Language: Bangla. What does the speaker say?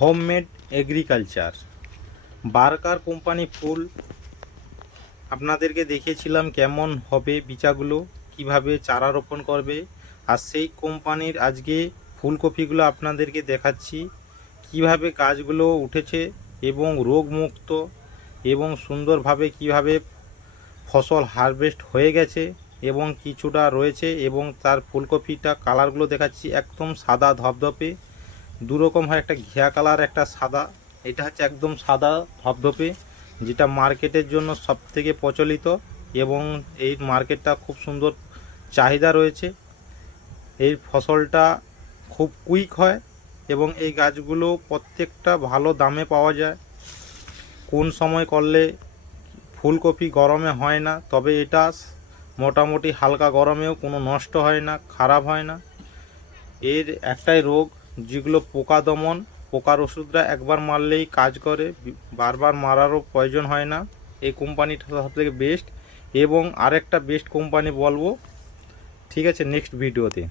হোমমেড এগ্রিকালচার বার্কার কোম্পানি ফুল আপনাদেরকে দেখিয়েছিলাম কেমন হবে বীজাগুলো, কিভাবে চারা রোপণ করবে। আর সেই কোম্পানির আজকে ফুলকপিগুলো আপনাদেরকে দেখাচ্ছি কিভাবে গাছগুলো উঠেছে এবং রোগমুক্ত এবং সুন্দরভাবে কিভাবে ফসল হারভেস্ট হয়ে গেছে এবং কিছুটা রয়েছে। এবং তার ফুলকপিটা কালারগুলো দেখাচ্ছি একদম সাদা ধপধপে, দুরকম হয়, একটা ঘিয়া কালার একটা সাদা। এটা হচ্ছে একদম সাদা ধপধপে, যেটা মার্কেটের জন্য সবথেকে প্রচলিত এবং এই মার্কেটটা খুব সুন্দর চাহিদা রয়েছে। এই ফসলটা খুব কুইক হয় এবং এই গাছগুলো প্রত্যেকটা ভালো দামে পাওয়া যায়। কোন সময় করলে ফুলকপি গরমে হয় না, তবে এটা মোটামুটি হালকা গরমেও কোনো নষ্ট হয় না, খারাপ হয় না। এর একটাই রোগ, যেগুলো পোকা দমন, পোকার ওষুধটা একবার মারলেই কাজ করে, বারবার মারারও প্রয়োজন হয় না। এই কোম্পানিটা সবথেকে বেস্ট এবং আরেকটা বেস্ট কোম্পানি বলবো, ঠিক আছে, নেক্সট ভিডিওতে।